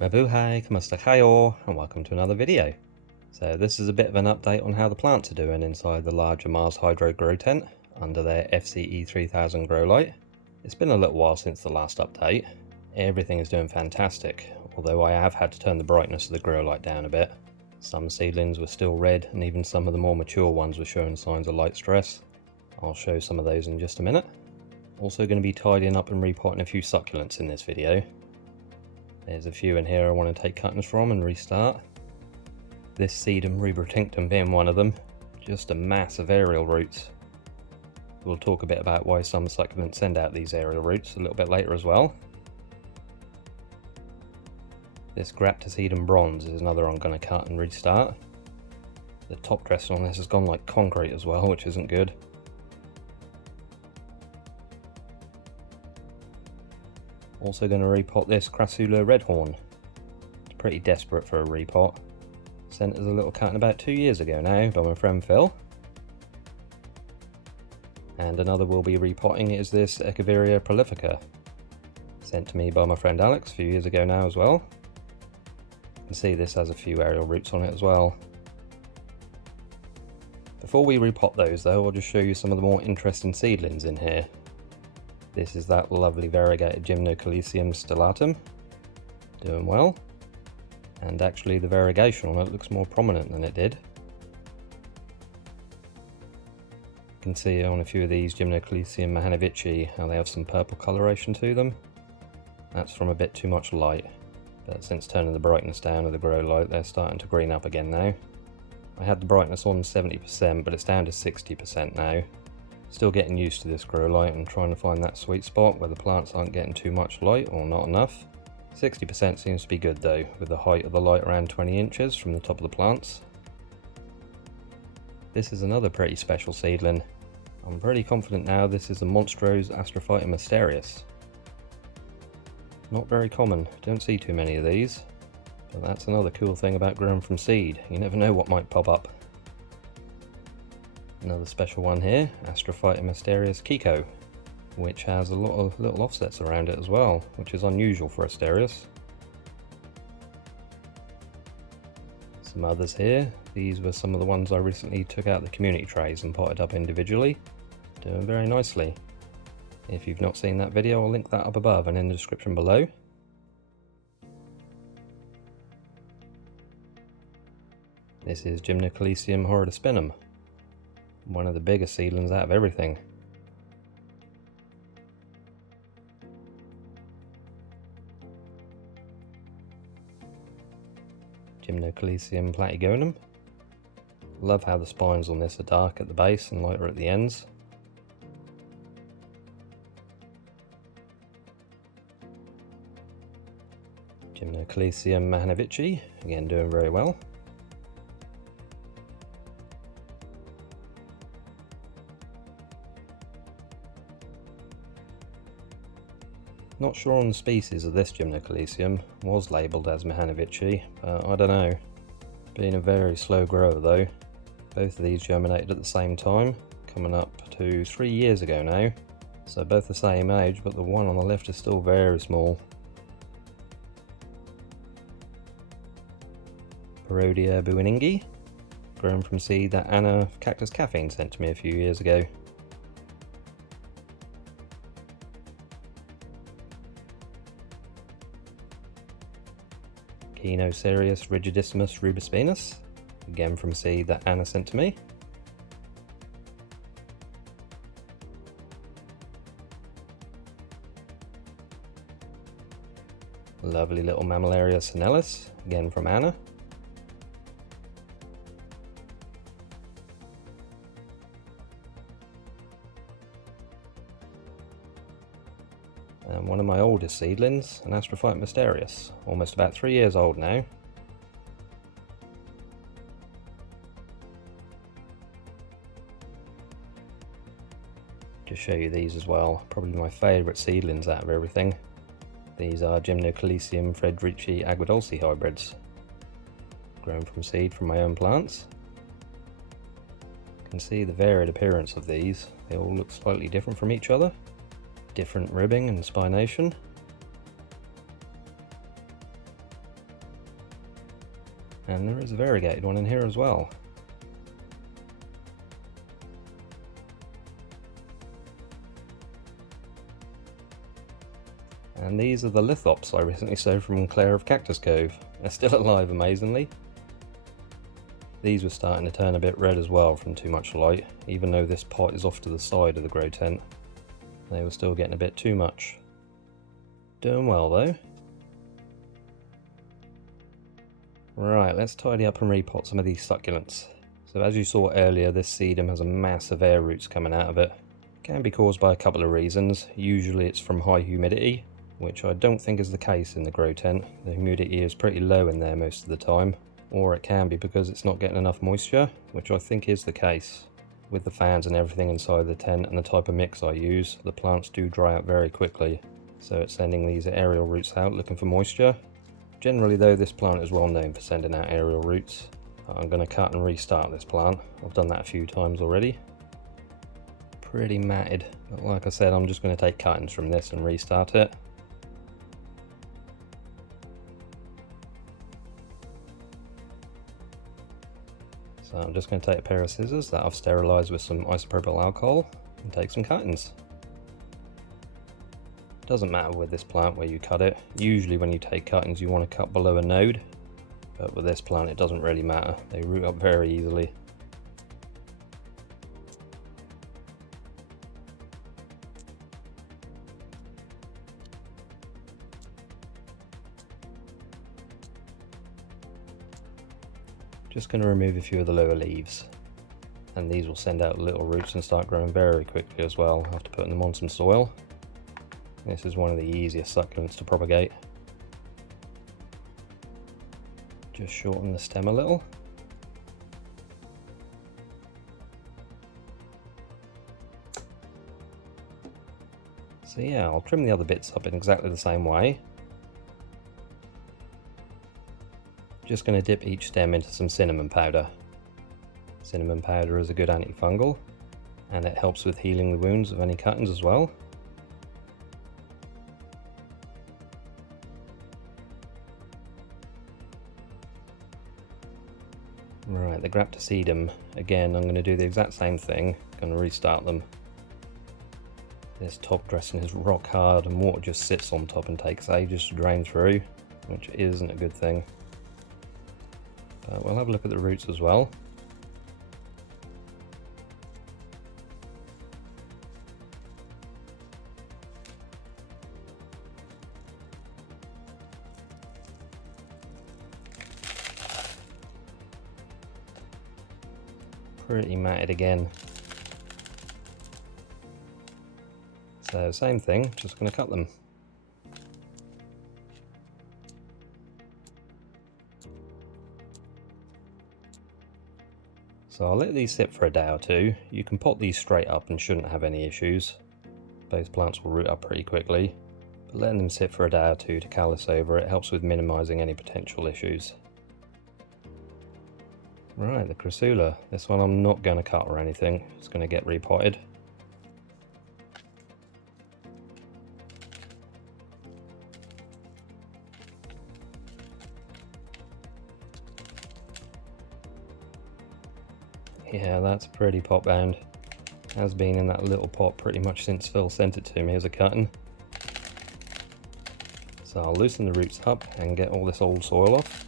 Mabuhay, kamusta kayo, and welcome to another video. So this is a bit of an update on how the plants are doing inside the larger marshydro grow tent under their FCE 3000 grow light. It's been a little while since the last update. Everything is doing fantastic, although I have had to turn the brightness of the grow light down a bit. Some seedlings were still red, and even some of the more mature ones were showing signs of light stress. I'll show some of those in just a minute. Also going to be tidying up and repotting a few succulents in this video. There's a few in here I want to take cuttings from and restart. This Seedling Repotting being one of them. Just a mass of aerial roots. We'll talk a bit about why some succulents send out these aerial roots a little bit later as well. This Cactus Bronze is another I'm going to cut and restart. The top dress on this has gone like concrete as well, which isn't good. Also going to repot this Crasula Redhorn. It's pretty desperate for a repot. Sent as a little cutting about 2 years ago now by my friend Phil. And another we'll be repotting is this Echeveria prolifica. Sent to me by my friend Alex a few years ago now as well. You can see this has a few aerial roots on it as well. Before we repot those though, I'll just show you some of the more interesting seedlings in here. This is that lovely variegated Gymnocalycium stellatum, doing well, and actually the variegation on it looks more prominent than it did. You can see on a few of these Gymnocalycium mahanovici how they have some purple coloration to them. That's from a bit too much light, but since turning the brightness down of the grow light they're starting to green up again now. I had the brightness on 70%, but it's down to 60% now. Still getting used to this grow light and trying to find that sweet spot where the plants aren't getting too much light or not enough. 60% seems to be good though, with the height of the light around 20 inches from the top of the plants. This is another pretty special seedling. I'm pretty confident now this is a Monstrose Astrophytum mysterious. Not very common, don't see too many of these, but that's another cool thing about growing from seed, you never know what might pop up. Another special one here, Astrophytum mysterious Kiko, which has a lot of little offsets around it as well, which is unusual for Asterias. Some others here, these were some of the ones I recently took out the community trays and potted up individually, doing very nicely. If you've not seen that video, I'll link that up above and in the description below. This is Gymnocalycium horridispinum. One of the biggest seedlings out of everything. Gymnocalycium platygonum. Love how the spines on this are dark at the base and lighter at the ends. Gymnocalycium mahanovici, again doing very well. Not sure on the species of this Gymnocalycium, was labelled as mahanovici, but I don't know. Being a very slow grower though. Both of these germinated at the same time, coming up to 3 years ago now. So both the same age, but the one on the left is still very small. Parodia buiningi, grown from seed that Anna Cactus Caffeine sent to me a few years ago. Cereus rigidissimus rubispinus, again from seed that Anna sent to me. Lovely little Mammillaria senelis, again from Anna. And one of my oldest seedlings, an Astrophytum mysterious, almost about 3 years old now. Just show you these as well, probably my favourite seedlings out of everything. These are Gymnocalycium Frederici aguadulci hybrids, grown from seed from my own plants. You can see the varied appearance of these, they all look slightly different from each other. Different ribbing and spination. And there is a variegated one in here as well. And these are the lithops I recently sowed from Claire of Cactus Cove. They're still alive, amazingly. These were starting to turn a bit red as well from too much light, even though this pot is off to the side of the grow tent. They were still getting a bit too much. Doing well though. Right, let's tidy up and repot some of these succulents. So as you saw earlier, this sedum has a massive air roots coming out of it. Can be caused by a couple of reasons. Usually it's from high humidity, which I don't think is the case in the grow tent. The humidity is pretty low in there most of the time. Or it can be because it's not getting enough moisture, which I think is the case. With the fans and everything inside the tent and the type of mix I use, the plants do dry out very quickly. So it's sending these aerial roots out looking for moisture. Generally though, this plant is well known for sending out aerial roots. I'm going to cut and restart this plant. I've done that a few times already. Pretty matted, but like I said, I'm just going to take cuttings from this and restart it. So I'm just going to take a pair of scissors that I've sterilised with some isopropyl alcohol and take some cuttings. Doesn't matter with this plant where you cut it. Usually when you take cuttings you want to cut below a node, but with this plant it doesn't really matter. They root up very easily. Just going to remove a few of the lower leaves, and these will send out little roots and start growing very quickly as well after putting them on some soil. This is one of the easiest succulents to propagate. Just shorten the stem a little. So yeah, I'll trim the other bits up in exactly the same way. Just going to dip each stem into some cinnamon powder. Cinnamon powder is a good antifungal, and it helps with healing the wounds of any cuttings as well. Right, the Graptosedum, again I'm going to do the exact same thing, going to restart them. This top dressing is rock hard and water just sits on top and takes ages to drain through, which isn't a good thing. But we'll have a look at the roots as well. Pretty matted again. So same thing, just going to cut them. So I'll let these sit for a day or two. You can pot these straight up and shouldn't have any issues. Both plants will root up pretty quickly, but letting them sit for a day or two to callus over it helps with minimising any potential issues. Right, the Crassula. This one I'm not going to cut or anything, it's going to get repotted. Yeah, that's pretty pot bound. Has been in that little pot pretty much since Phil sent it to me as a cutting. So I'll loosen the roots up and get all this old soil off.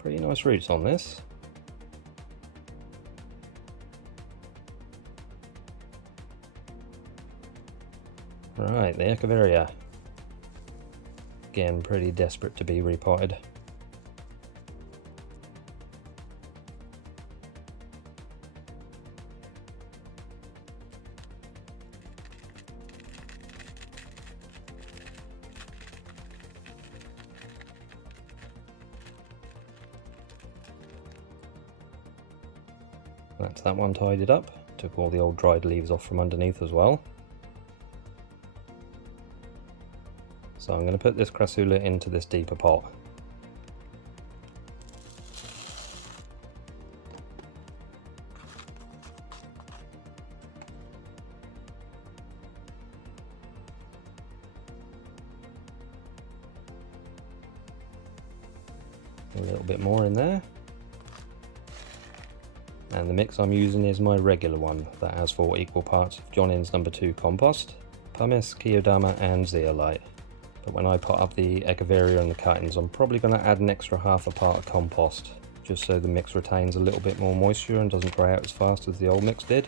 Pretty nice roots on this. Right, the Echeveria. Again, pretty desperate to be repotted. That's that one tidied up. Took all the old dried leaves off from underneath as well. So I'm going to put this crassula into this deeper pot. A little bit more in there. And the mix I'm using is my regular one that has 4 equal parts of John Innes No. 2 compost, pumice, Keodama and zeolite. But when I pot up the Echeveria and the cuttings, I'm probably going to add an extra half a part of compost, just so the mix retains a little bit more moisture and doesn't dry out as fast as the old mix did.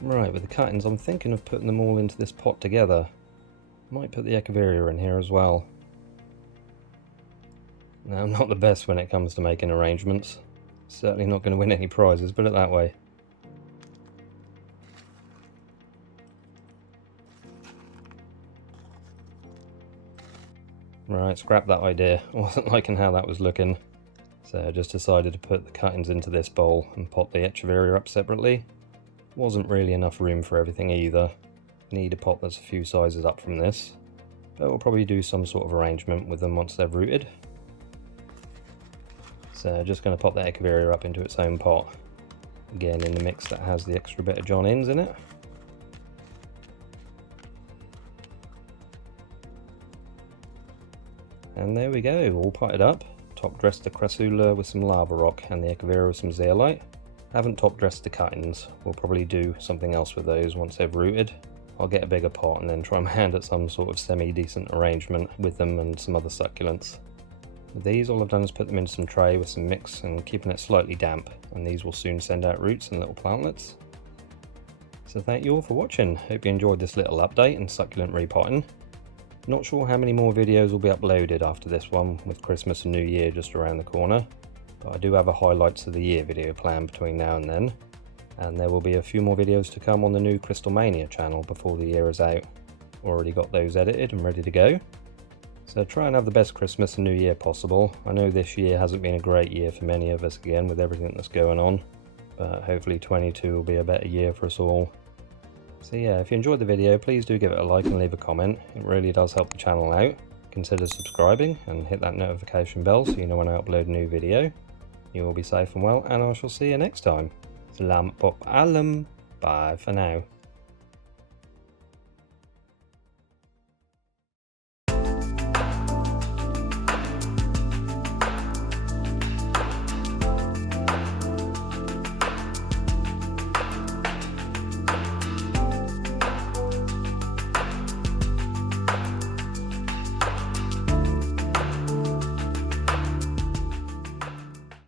Right, with the cuttings I'm thinking of putting them all into this pot together. Might put the Echeveria in here as well. Now, I'm not the best when it comes to making arrangements. Certainly not going to win any prizes, put it that way. Right, scrap that idea. I wasn't liking how that was looking. So I just decided to put the cuttings into this bowl and pot the Echeveria up separately. Wasn't really enough room for everything either. Need a pot that's a few sizes up from this. But we'll probably do some sort of arrangement with them once they've rooted. So just going to pop the Echeveria up into its own pot. Again in the mix that has the extra bit of John Innes in it. And there we go, all potted up. Top dressed the crassula with some lava rock and the Echeveria with some zeolite. Haven't top dressed the cuttings. We'll probably do something else with those once they've rooted. I'll get a bigger pot and then try my hand at some sort of semi-decent arrangement with them and some other succulents. With these, all I've done is put them into some tray with some mix and keeping it slightly damp, and these will soon send out roots and little plantlets. So thank you all for watching. Hope you enjoyed this little update and succulent repotting. Not sure how many more videos will be uploaded after this one, with Christmas and New Year just around the corner, but I do have a highlights of the year video planned between now and then, and there will be a few more videos to come on the new Cactimania channel before the year is out. Already got those edited and ready to go. So try and have the best Christmas and New Year possible. I know this year hasn't been a great year for many of us again with everything that's going on, but hopefully 22 will be a better year for us all. So yeah, if you enjoyed the video, please do give it a like and leave a comment. It really does help the channel out. Consider subscribing and hit that notification bell so you know when I upload a new video. You will be safe and well, and I shall see you next time. Salamat po paalam. Bye for now.